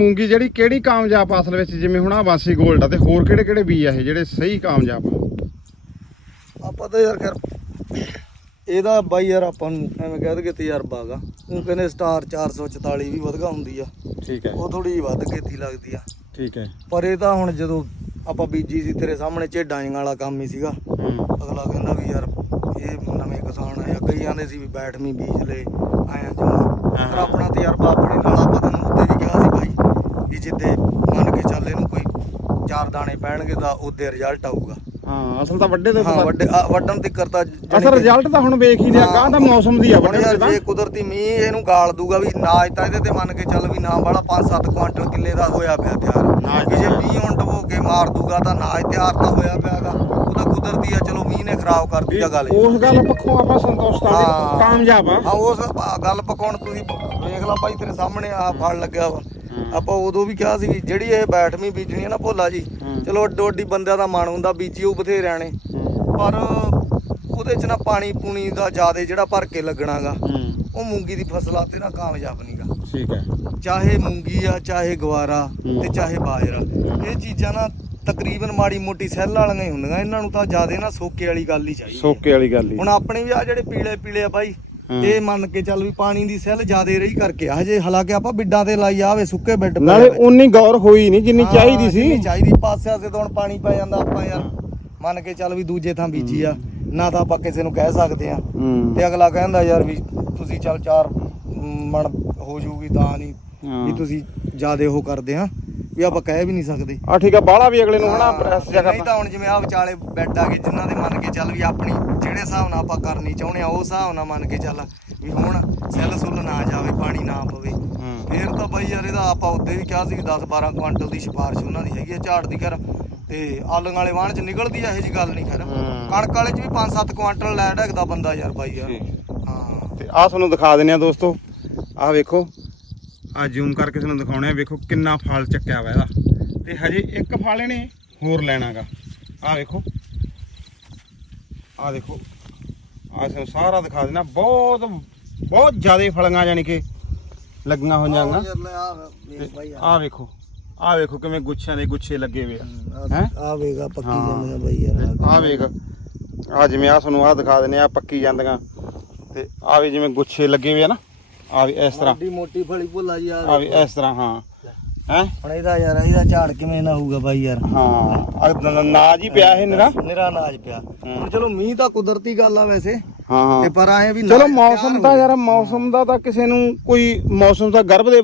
ਮੂੰਗੀ ਜਿਹੜੀ ਕਿਹੜੀ ਕਾਮਯਾਬ ਆ ਅਸਲ ਵਿੱਚ ਜਿਵੇਂ ਹੁਣ ਆ ਬਾਸੀ 골ਡ ਆ ਤੇ ਹੋਰ ਕਿਹੜੇ ਕਿਹੜੇ ਬੀਜ ਆ ਇਹ ਜਿਹੜੇ ਸਹੀ ਕਾਮਯਾਬ ਆ? ਆਪਾਂ ਤਾਂ ਯਾਰ ਕਰ ਇਹਦਾ ਬਾਈ ਯਾਰ ਆਪਾਂ ਨੂੰ ਐਵੇਂ ਕਹਿ ਦਗੇ ਤਜਰਬਾ ਹੈਗਾ। ਉਹ ਕਹਿੰਦੇ ਸਟਾਰ 444 ਵੀ ਵਧਗਾ ਹੁੰਦੀ ਆ। ਠੀਕ ਹੈ। ਉਹ ਥੋੜੀ ਜਿਹੀ ਵੱਧ ਗੇਤੀ ਲੱਗਦੀ ਆ। ਠੀਕ ਹੈ। ਪਰ ਇਹ ਤਾਂ ਹੁਣ ਜਦੋਂ ਆਪਾਂ ਬੀਜੀ ਸੀ ਤੇਰੇ ਸਾਹਮਣੇ ਝੇਡਾਂ ਜਿਹੀਆਂ ਵਾਲਾ ਕੰਮ ਹੀ ਸੀਗਾ। ਅਗਲਾ ਕਹਿੰਦਾ ਵੀ ਯਾਰ ਇਹ ਨਵੇਂ ਕਿਸਾਨ ਆਇਆ ਕਈ ਆਂਦੇ ਸੀ ਵੀ ਬੈਠਵੀਂ ਬੀਜ ਲੈ ਆਇਆ ਪਰ ਆਪਣਾ ਤਜਰਬਾ ਆਪਣੇ ਨਾਲ ਆਪਾਂ ਤੈਨੂੰ ਉੱਤੇ ਵੀ ਕਿਹਾ ਸੀ ਬਾਈ ਵੀ ਜਿੱਦੇ ਮੰਨ ਕੇ ਚੱਲ ਇਹਨੂੰ ਕੋਈ ਚਾਰ ਦਾਣੇ ਪੈਣਗੇ ਤਾਂ ਉਹਦੇ ਰਿਜ਼ਲਟ ਆਊਗਾ। ਹਾਂ ਅਸਲ ਤਾਂ ਵੱਡੇ ਤੋਂ ਹਾਂ ਵੱਡੇ ਆ, ਵੱਢਣ ਦੀ ਕਰਤਾ ਅਸਲ ਰਿਜ਼ਲਟ ਤਾਂ ਹੁਣ ਵੇਖ ਹੀ ਲਿਆ ਗਾਂ ਤਾਂ ਮੌਸਮ ਦੀ ਆ ਵੱਡੇ ਤਾਂ। ਜੇ ਕੁਦਰਤੀ ਮੀਂਹ ਇਹਨੂੰ ਗਾਲ ਦੂਗਾ ਵੀ ਨਾਜ ਤਾਂ ਇਹਦੇ ਤੇ ਮੰਨ ਕੇ ਚੱਲ ਵੀ ਨਾ ਬਾਲਾ 5-7 ਕੁਆਂਟਲ ਕਿੱਲੇ ਦਾ ਹੋਇਆ ਪਿਆ ਤਿਆਰ। ਨਾਜ ਵੀ ਜੇ ਮੀਂਹ ਹੁਣ ਡਬੋ ਕੇ ਮਾਰ ਦੂਗਾ ਤਾਂ ਨਾਜ ਤਿਆਰ ਤਾਂ ਹੋਇਆ ਪਿਆਗਾ ਉਹ ਤਾਂ ਕੁਦਰਤੀ ਆ ਚਲੋ ਮੀਂਹ ਨੇ ਖਰਾਬ ਕਰਤੀ ਆ ਗੱਲ। ਉਸ ਗੱਲ ਪੱਖੋਂ ਆਪਾਂ ਸੰਤੁਸ਼ਟ ਆ ਵੀ ਹਾਂ। ਕਾਮਯਾਬ ਆ। ਹਾਂ ਉਸ ਪ- ਗੱਲ ਪਕਾਉਣ ਤੁਸੀਂ ਵੇਖ ਲਾ ਭਾਈ ਤੇਰੇ ਸਾਹਮਣੇ ਆ ਫਲ ਲੱਗਿਆ ਵਾ। ਆਪਾਂ ਉਦੋਂ ਵੀ ਕਿਹਾ ਸੀ ਵੀ ਜਿਹੜੀ ਇਹ ਬੈਠਵੀਂ ਬੀਜਣੀ ਹੈ ਨਾ ਭੋਲਾ ਜੀ। ਚਲੋ ਅੱਡੋ ਅੱਡੀ ਬੰਦਿਆਂ ਦਾ ਮਨ ਹੁੰਦਾ ਬੀਜੀ ਉਹ ਬਥੇਰਿਆਂ ਨੇ। ਪਰ ਉਹਦੇ ਚ ਨਾ ਪਾਣੀ ਪੂਣੀ ਦਾ ਜ਼ਿਆਦਾ ਜਿਹੜਾ ਭਰ ਕੇ ਲੱਗਣਾਗਾ ਉਹ ਮੂੰਗੀ ਦੀ ਫਸਲ ਆ ਤੇ ਨਾ ਕਾਮਯਾਬ ਨਹੀਂਗਾ ਠੀਕ ਹੈ। ਚਾਹੇ ਮੂੰਗੀ ਆ ਚਾਹੇ ਗਵਾਰਾ। ਤੇ ਚਾਹੇ ਬਾਜਰਾ। ਇਹ ਚੀਜ਼ਾਂ ਨਾ ਤਕਰੀਬਨ ਮਾੜੀ ਮੋਟੀ ਸੈੱਲ ਵਾਲੀਆਂ ਹੀ ਹੁੰਦੀਆਂ ਇਹਨਾਂ ਨੂੰ ਤਾਂ ਜ਼ਿਆਦਾ ਨਾ ਸੋਕੇ ਵਾਲੀ ਗੱਲ ਹੀ ਚਾਹੀਦੀ। ਸੋਕੇ ਵਾਲੀ ਗੱਲ ਹੀ। ਹੁਣ ਆਪਣੇ ਵੀ ਆ ਜਿਹੜੇ ਪੀਲੇ ਪੀਲੇ ਆ ਬਾਈ ਇਹ ਮੰਨ ਕੇ ਚੱਲ ਵੀ ਪਾਣੀ ਦੀ ਸੈੱਲ ਜ਼ਿਆਦਾ ਰਹੀ ਕਰਕੇ ਆ ਹਜੇ ਹਾਲਾਂਕਿ ਆਪਾਂ ਬਿੱਡਾਂ ਤੇ ਲਾਈ ਆਵੇ ਸੁੱਕੇ ਬੈੱਡ ਪਏ ਨਾਲੇ ਵਿੱਚ। ਉਨੀ ਗੌਰ ਹੋਈ ਨਹੀਂ ਜਿੰਨੀ ਹਾਂ, ਚਾਹੀਦੀ ਸੀ। ਜਿੰਨੀ ਚਾਹੀਦੀ ਪਾਸੇ ਆਸੇ ਤੋਂ ਹੁਣ ਪਾਣੀ ਪੈ ਜਾਂਦਾ ਆਪਾਂ ਯਾਰ। ਮੰਨ ਕੇ ਚੱਲ ਵੀ ਦੂਜੇ ਥਾਂ ਬੀਜੀ ਆ ਨਾ ਤਾਂ ਆਪਾਂ ਕਿਸੇ ਨੂੰ ਕਹਿ ਸਕਦੇ ਆ। ਹੂੰ। ਤੇ ਅਗਲਾ ਕਹਿੰਦਾ ਯਾਰ ਵੀ ਤੁਸੀਂ ਚੱਲ ਚਾਰ ਮਣ ਹੋ ਜੂਗੀ ਤਾਂ ਨਹੀਂ ਹਾਂ। ਵੀ ਤੁਸੀਂ ਜਿਆਦੇ ਉਹ ਕਰਦੇ ਆ। ਵੀ ਆਪਾਂ ਕਹਿ ਵੀ ਨਹੀਂ ਸਕਦੇ। ਆ ਠੀਕ ਆ ਬਾਹਲਾ ਵੀ ਅਗਲੇ ਨੂੰ ਹਨਾ ਪ੍ਰੈਸ ਜਗ੍ਹਾ ਨਹੀਂ ਤਾਂ ਹੁਣ ਜਿਵੇਂ ਆ ਵਿਚਾਲੇ ਬੈੱਡ ਆ ਗਏ ਜਿਨ੍ਹਾਂ ਦੇ ਮੰਨ ਕੇ ਚੱਲ ਵੀ ਆਪਣੀ ਜਿਹੜੇ ਹਿਸਾਬ ਨਾਲ ਆਪਾਂ ਕਰਨੀ ਚਾਹੁੰਦੇ ਆ ਉਹ ਹਿਸਾਬ ਨਾਲ ਮੰਨ ਕੇ ਚੱਲ ਵੀ ਹੁਣ ਸੈੱਲ ਸੁੱਲ ਨਾ ਜਾਵੇ ਪਾਣੀ ਨਾ ਪਵੇ। ਹੂੰ। ਫੇਰ ਤਾਂ ਬਾਈ ਯਾਰ ਇਹਦਾ ਆਪਾਂ ਉੱਤੇ ਵੀ ਕਿਹਾ ਸੀ ਵੀ 10 12 ਕੁਆਂਟਲ ਦੀ ਸਿਫਾਰਿਸ਼ ਉਹਨਾਂ ਦੀ ਹੈਗੀ ਆ ਝਾੜ ਦੀ ਕਰ ਤੇ ਆਲੂਆਂ ਵਾਲੇ ਵਾਹਣ ਚ ਨਿਕਲਦੀ ਆ ਇਹੋ ਜੀ ਗੱਲ ਨਹੀਂ ਕਰ ਹੂੰ। ਕਣਕ ਵਾਲੇ ਚ ਵੀ 5-7 ਕੁਆਂਟਲ ਲੈ ਡਕਦਾ ਬੰਦਾ ਯਾਰ ਬਾਈ ਯਾਰ। ਹਾਂ। ਤੇ ਆ ਤੁਹਾਨੂੰ ਦਿਖਾ ਦਿੰਨੇ ਆ ਦੋਸਤੋ। ਆ ਵੇਖੋ ਆ ਜ਼ੂਮ ਕਰਕੇ ਤੁਹਾਨੂੰ ਦਿਖਾਉਣੇ ਆ ਵੇਖੋ ਕਿੰਨਾ ਫਲ ਚੱਕਿਆ ਵਾ ਇਹਦਾ। ਤੇ ਹਜੇ ਇੱਕ ਫਲ ਇਹਨੇ ਹੋਰ ਲੈਣਾਗਾ। ਆ ਵੇਖੋ। ਆ ਦੇਖੋ। ਆ ਤੁਹਾਨੂੰ ਸਾਰਾ ਦਿਖਾ ਦੇਣਾ ਬਹੁਤ ਬਹੁਤ ਜ਼ਿਆਦਾ ਫਲੀਆਂ ਜਾਨੀ ਕਿ ਲੱਗੀਆਂ ਹੋਈਆਂ ਆ ਆ ਵੇਖੋ ਆ। ਵੇਖੋ। ਕਿਵੇਂ ਗੁੱਛਿਆਂ ਦੇ ਗੁੱਛੇ ਲੱਗੇ ਹੋਏ ਆ। ਹੈਂ? ਆ ਵੇਗਾ ਪੱਕੀ। ਜਾਂਦੀਆਂ ਬਾਈ ਯਾਰ ਆ ਵੇਖ। ਆ ਜਿਵੇਂ ਆ ਤੁਹਾਨੂੰ ਆ ਦਿਖਾ ਦਿੰਨੇ ਆ ਪੱਕੀ ਜਾਂਦੀਆਂ। ਤੇ ਆ ਵੀ ਜਿਵੇਂ ਗੁੱਛੇ ਲੱਗੇ ਹੋਏ ਆ ਨਾ। ਆ ਵੀ ਇਸ ਤਰ੍ਹਾਂ। ਮੋਟੀ ਮੋਟੀ ਫਲੀ ਭੁੱਲਾ ਜੀ ਆ ਆ ਵੀ ਇਸ ਤਰ੍ਹਾਂ ਹਾਂ। ਹੈ? ਹੁਣ ਇਹਦਾ ਯਾਰ ਇਹਦਾ ਝਾੜ ਕਿਵੇਂ ਨਾ ਹੋਊਗਾ ਬਾਈ ਯਾਰ। ਹਾਂ ਨਾਜ ਹੀ ਪਿਆ ਇਹ ਨਿਰਾ। ਨਿਰਾ ਅਨਾਜ ਪਿਆ। ਹੁਣ ਚਲੋ ਮੀਂਹ ਤਾਂ ਕੁਦਰਤੀ ਗੱਲ ਆ ਵੈਸੇ। ਹਾਂ ਤੇ ਪਰ ਆਏ ਵੀ ਚਲੋ ਨਾਜ ਮੌਸਮ ਦਾ ਯਾਰ ਮੌਸਮ ਦਾ ਤਾਂ ਕਿਸੇ ਨੂੰ ਕੋਈ ਮੌਸਮ ਦਾ ਗਰਭ ਦੇ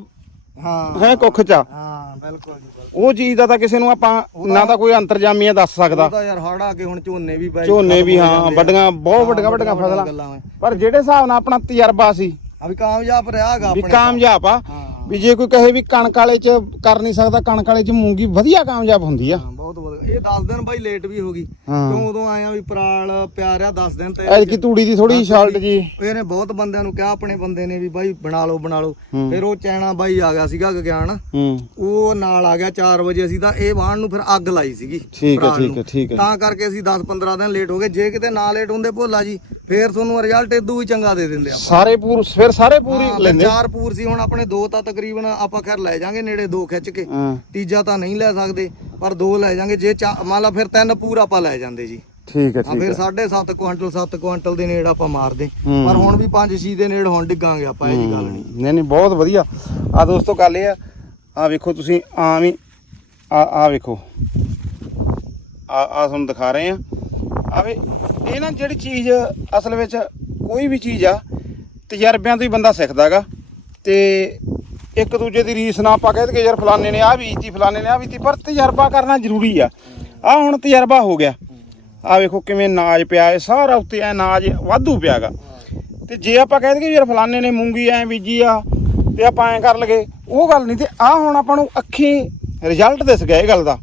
ਹਾਂ। ਹੈ ਕੁੱਖ ਚ। ਹਾਂ ਬਿਲਕੁਲ ਉਹ ਚੀਜ਼ ਦਾ ਤਾਂ ਕਿਸੇ ਨੂੰ ਆਪਾਂ ਨਾ ਤਾਂ ਕੋਈ ਅੰਤਰਜਾਮੀਆ ਦੱਸ ਸਕਦਾ। ਉਹ ਤਾਂ ਯਾਰ ਹੜ ਆ ਕੇ ਹੁਣ ਝੋਨੇ ਵੀ ਬਾਈ ਝੋਨੇ ਵੀ ਹੋ। ਵੱਡੀਆਂ ਬਹੁਤ ਵੱਡੀਆਂ ਵੱਡੀਆਂ ਫਸਲਾਂ। ਪਰ ਜਿਹੜੇ ਹਿਸਾਬ ਨਾਲ ਆਪਣਾ ਤਜਰਬਾ ਸੀ ਆ ਵੀ ਕਾਮਯਾਬ ਰਿਹਾਗਾ ਵੀ ਆਪਣੇ ਕਾਮਯਾਬ ਆ। ਹਾਂ। ਵੀ ਜੇ ਕੋਈ ਕਹੇ ਵੀ ਕਣਕ ਵਾਲੇ ਚ ਕਰ ਨਹੀਂ ਸਕਦਾ ਕਣਕ ਵਾਲੇ ਚ ਮੂੰਗੀ ਵਧੀਆ ਕਾਮਯਾਬ ਹੁੰਦੀ ਆ। ਹਾਂ, ਬਹੁਤ ਵਧੀਆ। ਇਹ 10 ਦਿਨ ਬਾਈ ਲੇਟ ਵੀ ਹੋ ਗਈ। ਹਾਂ। ਕਿਉਂ ਉਦੋਂ ਆਇਆ ਵੀ ਪਰਾਲ ਪਿਆ ਰਿਹਾ 10 ਦਿਨ ਤੇ। ਐਤਕੀ ਤੂੜੀ ਦੀ ਥੋੜੀ ਸ਼ਾਲਟ ਜੀ ਇਹਨੇ ਬਹੁਤ ਬੰਦਿਆਂ ਨੂੰ ਕਿਹਾ ਆਪਣੇ ਬੰਦੇ ਨੇ ਵੀ ਬਾਈ ਬਣਾ ਲਓ ਬਣਾ ਲਓ। ਹੂੰ। ਫਿਰ ਉਹ ਚੈਣਾ ਬਾਈ ਆ ਗਿਆ ਸੀਗਾ ਗਗਿਆਨ ਹੂੰ। ਉਹ ਨਾਲ ਆ ਗਿਆ 4 ਵਜੇ ਅਸੀਂ ਤਾਂ ਇਹ ਵਾਹਣ ਨੂੰ ਫਿਰ ਅੱਗ ਲਾਈ ਸੀਗੀ ਠੀਕ ਹੈ ਪਰਾਲ ਠੀਕ ਨੂੰ। ਹੈ ਠੀਕ ਹੈ। ਤਾਂ ਕਰਕੇ ਅਸੀਂ 10-15 ਦਿਨ ਲੇਟ ਹੋ ਗਏ। ਜੇ ਕਿਤੇ ਨਾ ਲੇਟ ਹੁੰਦੇ ਭੋਲਾ ਜੀ ਫੇਰ ਤੁਹਾਨੂੰ ਰਿਜ਼ਲਟ ਇਦੋਂ ਵੀ ਚੰਗਾ ਦੇ ਦਿੰਦੇ ਆ ਸਾਰੇ ਪੂਰ ਫਿਰ ਸਾਰੇ ਪੂਰੀ ਫਿਰ ਲੈਂਦੇ। ਚਾਰ ਪੂਰ ਸੀ ਹੁਣ ਆਪਣੇ ਦੋ ਤਾਂ ਤਕਰੀਬਨ ਆਪਾਂ ਖੈਰ ਲੈ ਜਾਾਂਗੇ ਨੇੜੇ ਦੋ ਖਿੱਚ ਕੇ। ਤੀਜਾ ਤਾਂ ਨਹੀਂ ਲੈ ਸਕਦੇ ਪਰ ਦੋ ਲੈ ਜਾਾਂਗੇ। ਜੇ ਮੰਨ ਲਾ ਫਿਰ ਤਿੰਨ ਪੂਰ ਆਪਾਂ ਲੈ ਜਾਂਦੇ ਜੀ। ਠੀਕ ਹੈ ਹਾਂ ਠੀਕ ਫਿਰ ਹੈ। 7.5 ਕੁਆਂਟਲ 7 ਕੁਆਂਟਲ ਦੇ ਨੇੜ ਆਪਾਂ ਮਾਰਦੇ। ਪਰ ਹੁਣ ਵੀ 5-6 ਦੇ ਨੇੜ ਹੁਣ ਡਿੱਗਾਂਗੇ ਆਪਾਂ ਇਹ ਜੀ ਗੱਲ ਨਹੀਂ। ਨਹੀਂ ਨਹੀਂ ਬਹੁਤ ਵਧੀਆ। ਆ ਦੋਸਤੋ ਗੱਲ ਇਹ ਆ ਆ ਵੇਖੋ ਤੁਸੀਂ ਆਮ ਹੀ ਆ ਆ ਵੇਖੋ। ਆ ਆ ਤੁਹਾਨੂੰ ਦਿਖਾ ਰਹੇ ਆ ਆਵੇ, ਇਹ ਨਾ ਜਿਹੜੀ ਚੀਜ਼ ਅਸਲ ਵਿੱਚ ਕੋਈ ਵੀ ਚੀਜ਼ ਆ, ਤਜਰਬਿਆਂ ਤੋਂ ਹੀ ਬੰਦਾ ਸਿੱਖਦਾਗਾ ਤੇ ਇੱਕ ਦੂਜੇ ਦੀ ਰੀਸ ਨਾ ਆਪਾਂ ਕਹਿ ਦਈਏ ਯਾਰ ਫਲਾਣੇ ਨੇ ਆ ਬੀਜਤੀ, ਫਲਾਣੇ ਨੇ ਆ ਬੀਜਤੀ, ਪਰ ਤਜਰਬਾ ਕਰਨਾ ਜ਼ਰੂਰੀ ਆ। ਆ ਹੁਣ ਤਜਰਬਾ ਹੋ ਗਿਆ। ਆ ਵੇਖੋ ਕਿਵੇਂ ਨਾਜ ਪਿਆ ਹੈ ਸਾਰਾ ਉੱਤੇ ਐ ਨਾਜ ਵਾਧੂ ਪਿਆਗਾ ਤੇ ਜੇ ਆਪਾਂ ਕਹਿ ਦਈਏ ਯਾਰ ਫਲਾਣੇ ਨੇ ਮੂੰਗੀ ਐ ਬੀਜੀ ਆ, ਤੇ ਆਪਾਂ ਐ ਕਰ ਲਗੇ ਉਹ ਗੱਲ ਨਹੀਂ ਤੇ ਆ ਹੁਣ ਆਪਾਂ ਨੂੰ ਅੱਖੀ ਰਿਜ਼ਲਟ ਦਿਸ ਗਿਆ ਇਹ ਗੱਲ ਦਾ।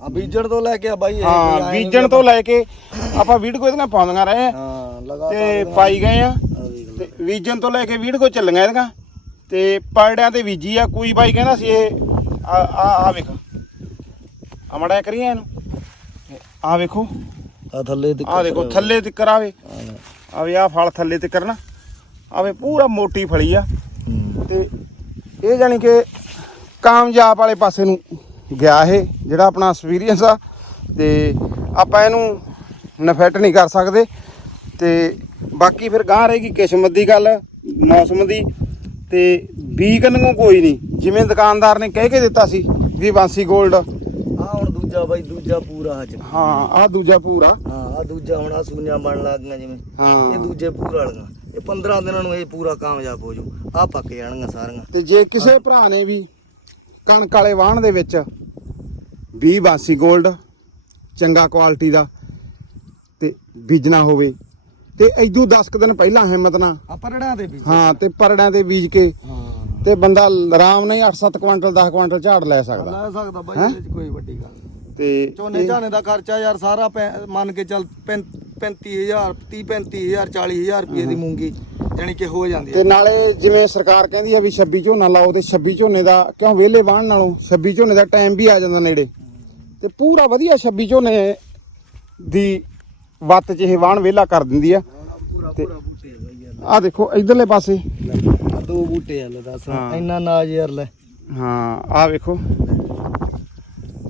ਆ ਬੀਜਣ ਤੋਂ ਲੈ ਕੇ ਆ ਬਾਈ ਇਹ ਕੋਈ ਹਾਂ ਆਏਂ ਨੀ ਬੀਜਣ ਵੀ ਤੋਂ ਲੈ ਕੇ ਆਪਾਂ ਵੀਡੀਓ ਇਹਦੀਆਂ ਪਾਉਂਦੀਆਂ ਰਹੇ ਆ। ਹਾਂ ਲਗਾਤਾਰ ਤੇ ਪਾਈ ਗਏ ਆ। ਆ ਲਓ। ਤੇ ਬੀਜਣ ਤੋਂ ਲੈ ਕੇ ਵੀਡੀਓ ਚੱਲੀਆਂ ਇਹਦੀਆਂ। ਤੇ ਪਰੜਿਆਂ ਤੇ ਬੀਜੀ ਆ ਕੋਈ ਬਾਈ ਕਹਿੰਦਾ ਸੀ ਇਹ ਆ ਆ ਆ ਵੇਖ। ਆ ਮੜਾ ਕਰੀਏ ਇਹਨੂੰ। ਆ ਵੇਖੋ। ਆ ਥੱਲੇ ਤੇ ਆ ਦੇਖੋ ਥੱਲੇ ਤਿੱਕਰ ਆਵੇ। ਆਵੇ ਆ ਫਲ ਥੱਲੇ ਤਿੱਕਰ ਨਾ। ਆਵੇ ਪੂਰਾ ਮੋਟੀ ਫਲੀ ਆ। ਤੇ ਇਹ ਜਾਨੀ ਕਿ ਕਾਮਯਾਬ ਵਾਲੇ ਪਾਸੇ ਨੂੰ ਗਿਆ ਇਹ ਜਿਹੜਾ ਆਪਣਾ ਐਕਸਪੀਰੀਅੰਸ ਆ ਤੇ ਆਪਾਂ ਇਹਨੂੰ ਨਫੈਟ ਨਹੀਂ ਕਰ ਸਕਦੇ। ਤੇ ਬਾਕੀ ਫਿਰ ਗਾਂ ਰਹੇਗੀ ਕਿਸਮਤ ਦੀ ਗੱਲ ਮੌਸਮ ਦੀ ਤੇ ਬੀ ਕੰਨੋਂ ਕੋਈ ਨਹੀਂ। ਜਿਵੇਂ ਦੁਕਾਨਦਾਰ ਨੇ ਕਹਿ ਕੇ ਦਿੱਤਾ ਸੀ ਵੀ ਬਾਂਸੀ 골ਡ ਆ ਹੁਣ ਦੂਜਾ ਬਾਈ ਦੂਜਾ ਪੂਰਾ ਅੱਜ। ਹਾਂ ਆ ਦੂਜਾ ਪੂਰਾ। ਹਾਂ ਆ ਦੂਜਾ ਹੁਣ ਆ ਸੂਈਆਂ ਬਣ ਲੱਗ ਗਈਆਂ ਜਿਵੇਂ ਇਹ ਹਾਂ ਦੂਜੇ ਪੂਰਾ ਵਾਲੀਆਂ। ਇਹ 15 ਦਿਨਾਂ ਨੂੰ ਇਹ ਪੂਰਾ ਕਾਮਯਾਬ ਹੋ ਜੂ। ਆ ਪੱਕ ਜਾਣਗੀਆਂ ਸਾਰੀਆਂ। ਤੇ ਜੇ ਕਿਸੇ ਭਰਾ ਨੇ ਵੀ ਕਣਕ ਵਾਲੇ ਵਾਹਣ ਦੇ ਵਿੱਚ 20 ਬਾਂਸੀ 골ਡ ਚੰਗਾ ਕੁਆਲਿਟੀ ਦਾ ਤੇ ਬੀਜਣਾ ਹੋਵੇ। ਤੇ ਇਦੋਂ 10 ਕੁ ਦਿਨ ਪਹਿਲਾਂ ਹਿੰਮਤ ਨਾ ਆ ਪਰੜਾਂ ਦੇ ਵੀ ਹਾਂ ਤੇ ਪਰੜਾਂ ਤੇ ਬੀਜ ਕੇ ਤੇ ਬੰਦਾ ਆਰਾਮ ਨਾਲ 8-7 ਕੁਆਂਟਲ 10 ਕੁਆਂਟਲ ਝਾੜ ਲੈ ਸਕਦਾ। ਲੈ ਸਕਦਾ ਬਾਈ? ਇਹਦੇ ਚ ਕੋਈ ਵੱਡੀ ਗੱਲ ਨਹੀਂ। ਤੇ ਝੋਨੇ ਝਾਨੇ ਦਾ ਖਰਚਾ ਯਾਰ ਸਾਰਾ ਮੰਨ ਕੇ ਚੱਲ 35000 30 35000 40000 ਰੁਪਏ ਦੀ ਮੂੰਗੀ। ਜਾਣੀ ਕਿ ਹੋ ਜਾਂਦੀ ਤੇ ਨਾਲੇ ਜਿਵੇਂ ਸਰਕਾਰ ਕਹਿੰਦੀ ਆ ਵੀ 26 ਝੋਨਾ ਲਾਓ ਤੇ 26 ਝੋਨੇ ਦਾ ਕਿਉਂ ਵਿਹਲੇ ਵਾਹਣ ਨਾਲੋਂ 26 ਝੋਨੇ ਦਾ ਟਾਈਮ ਵੀ ਆ ਜਾਂਦਾ ਨੇੜੇ। ਤੇ ਪੂਰਾ ਵਧੀਆ 26 ਝੋਨੇ ਦੀ ਵੱਤ ਚ ਇਹ ਵਾਹਣ ਵਿਹਲਾ ਕਰ ਦਿੰਦੀ ਆ। ਪੂਰਾ ਤੇ- ਪੂਰਾ ਬੂਟੇ ਆ ਦੇਖੋ ਇਧਰਲੇ ਪਾਸੇ। ਆ ਦੋ ਬੂਟੇ ਆ ਲੈ ਦੱਸ ਹਾਂ। ਇੰਨਾ ਨਾਜ ਯਾਰ ਲੈ। ਹਾਂ ਆ ਵੇਖੋ।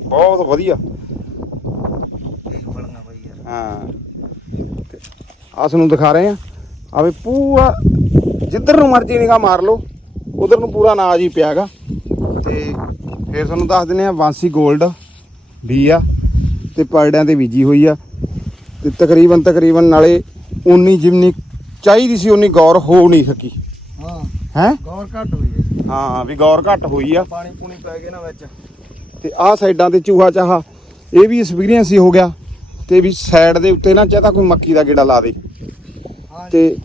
ਬਹੁਤ ਵਧੀਆ। ਹਾਂ। ਆਸ ਨੂੰ ਦਿਖਾ ਰਹੇ ਆ। ਆ ਵੀ ਪੂਰਾ ਜਿੱਧਰ ਨੂੰ ਮਰਜ਼ੀ ਨਿਗਾਹ ਮਾਰ ਲਓ ਉਧਰ ਨੂੰ ਪੂਰਾ ਨਾਜ ਹੀ ਪਿਆਗਾ। ਤੇ ਫਿਰ ਤੁਹਾਨੂੰ ਦੱਸ ਦਿੰਦੇ ਆ ਵਾਂਸੀ 골ਡ ਵੀ ਆ ਤੇ ਪਰੜਿਆਂ ਤੇ ਬੀਜੀ ਹੋਈ ਆ। ਤੇ ਤਕਰੀਬਨ ਤਕਰੀਬਨ ਨਾਲੇ ਉਨੀ ਜਿੰਨੀ ਚਾਹੀਦੀ ਸੀ ਉਨੀ ਗੌਰ ਹੋ ਨਹੀਂ ਸਕੀ। ਹਾਂ। ਹੈ? ਗੌਰ ਘੱਟ ਹੋਈ ਹੈ। ਹਾਂ ਵੀ ਗੌਰ ਘੱਟ ਹੋਈ ਆ। ਪਾਣੀ ਪੂਣੀ ਪੈ ਗਿਆ ਨਾ ਵਿੱਚ। ਤੇ ਆਹ ਸਾਈਡਾਂ ਤੇ ਚੂਹਾ ਚਾਹਾ ਇਹ ਵੀ ਐਕਸਪੀਰੀਅੰਸ ਹੀ ਹੋ ਗਿਆ। ਤੇ ਵੀ ਸਾਈਡ ਦੇ ਉੱਤੇ ਨਾ ਚਾਹਤਾ ਕੋਈ ਮੱਕੀ ਦਾ ਗੇੜਾ ਲਾ ਦੇ। ਤੇ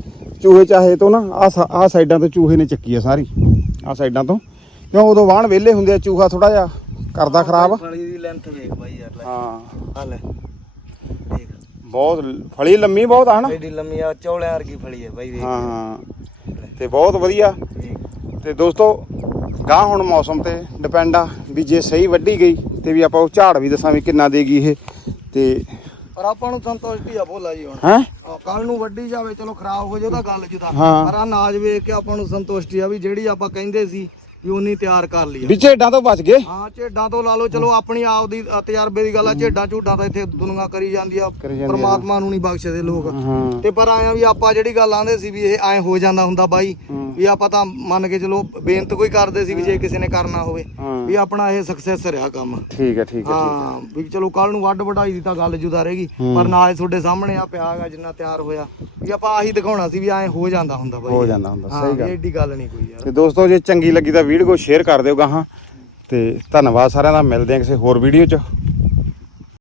ਚੂਹੇ ਚਾਹੇ ਤੋਂ ਨਾ ਆਹ ਆਹ ਸਾਈਡਾਂ ਤੋਂ ਚੂਹੇ ਨੇ ਚੱਕੀ ਆ ਸਾਰੀ ਆਹ ਸਾਈਡਾਂ ਤੋਂ। ਕਿਉਂ ਉਦੋਂ ਵਾਹਣ ਵਿਹਲੇ ਹੁੰਦੇ ਆ ਚੂਹਾ ਥੋੜਾ ਜਿਹਾ ਕਰਦਾ ਖਰਾਬ। ਫਲੀ ਦੀ ਲੈਂਥ ਵੇਖ ਬਾਈ ਯਾਰ ਲੈ। ਹਾਂ। ਆ ਲੈ। ਦੇਖ। ਬਹੁਤ ਫਲੀ ਲੰਮੀ ਬਹੁਤ ਆ ਹਨਾ? ਐਡੀ ਲੰਮੀ ਆ ਚੌਲਿਆਂ ਵਰਗੀ ਫਲੀ ਹੈ ਬਾਈ ਵੇਖ ਹਾਂ ਹਾਂ। ਤੇ ਬਹੁਤ ਵਧੀਆ। ਦੇਖ। ਤੇ ਦੋਸਤੋ ਗਾਂ ਹੁਣ ਮੌਸਮ ਤੇ ਡਿਪੈਂਡ ਆ ਵੀ ਜੇ ਸਹੀ ਵੱਢੀ ਗਈ ਤੇ ਵੀ ਆਪਾਂ ਉਹ ਝਾੜ ਵੀ ਦੱਸਾਂ ਵੀ ਕਿੰਨਾ ਦੇਗੀ ਇਹ। ਤੇ ਪਰ ਆਪਾਂ ਨੂੰ ਸੰਤੁਸ਼ਟੀ ਆ ਭੋਲਾ ਜੀ ਹੁਣ। ਹੈ? ਕੱਲ ਨੂੰ ਵੱਡੀ ਜਾਵੇ ਚਲੋ ਖਰਾਬ ਹੋ ਜਾਏ ਤਾਂ ਗੱਲ ਜੁਦਾ ਹਾਂ। ਪਰ ਆ ਨਾਜ ਵੇਖ ਕੇ ਆਪਾਂ ਨੂੰ ਸੰਤੁਸ਼ਟੀ ਆ ਵੀ ਜਿਹੜੀ ਆਪਾਂ ਕਹਿੰਦੇ ਸੀ ਵੀ ਉਨੀ ਤਿਆਰ ਕਰ ਲਈ ਆ। ਵੀ ਝੇਡਾਂ ਤੋਂ ਬਚ ਗਏ? ਹਾਂ ਝੇਡਾਂ ਤੋਂ ਲਾ ਲਓ ਚਲੋ ਆਪਣੀ ਆਪ ਦੀ ਅ, ਤਜਰਬੇ ਦੀ ਗੱਲ ਆ ਝੇਡਾਂ ਝੂਡਾਂ ਤਾਂ ਇੱਥੇ ਦੁਨੀਆ ਕਰੀ ਜਾਂਦੀ ਆ ਕਰੀ ਜਾਂਦੀ ਆ। ਪ੍ਰਮਾਤਮਾ ਨੂੰ ਨਹੀਂ ਬਖਸ਼ਦੇ ਲੋਕ। ਹਾਂ। ਤੇ ਪਰ ਆਇਆ ਵੀ ਆਪਾਂ ਜਿਹੜੀ ਗੱਲ ਆਂਦੇ ਸੀ ਵੀ ਇਹ ਐ ਹੋ ਜਾਂਦਾ ਹੁੰਦਾ ਬਾਈ ਹੂੰ। ਵੀ ਆਪਾਂ ਤਾਂ ਮੰਨ ਕੇ ਚਲੋ ਬੇਨਤ ਕੋਈ ਕਰਦੇ ਸੀ ਵੀ ਜੇ ਕਿਸੇ ਨੇ ਕਰਨਾ ਹੋਵੇ ਹਾਂ। ਵੀ ਆਪਣਾ ਇਹ ਸਕਸੈਸ ਰਿਹਾ ਕੰਮ। ਠੀਕ ਹੈ ਠੀਕ ਹੈ ਹੈ ਵੀ ਚਲੋ ਕੱਲ ਨੂੰ ਵੱਡ ਵਡਾਈ ਦੀ ਤਾਂ ਗੱਲ ਜੁਦਾ ਰਹੇਗੀ ਪਰ ਨਾਲ ਤੁਹਾਡੇ ਸਾਹਮਣੇ ਆ ਪਿਆ ਹੈਗਾ ਜਿੰਨਾ ਤਿਆਰ ਹੋਇਆ ਵੀ ਆਪਾਂ ਆਹੀ ਦਿਖਾਉਣਾ ਸੀ ਵੀ ਐ ਹੋ ਜਾਂਦਾ ਹੁੰਦਾ ਬਾਈ। ਹੋ ਜਾਂਦਾ ਹੁੰਦਾ ਹਾਂ, ਸਹੀ ਵੀ ਗੱਲ। ਐਡੀ ਗੱਲ ਨਹੀਂ ਕੋਈ ਯਾਰ। ਤੇ ਦੋਸਤੋ ਜੇ ਚੰਗੀ ਲੱਗੀ ਤਾਂ ਵੀਡੀਓ ਸ਼ੇਅਰ ਕਰ ਦਿਓ ਗਾਹਾਂ। ਤੇ ਧੰਨਵਾਦ ਸਾਰਿਆਂ ਦਾ। ਮਿਲਦੇ ਹਾਂ ਕਿਸੇ ਹੋਰ ਵੀਡੀਓ 'ਚ।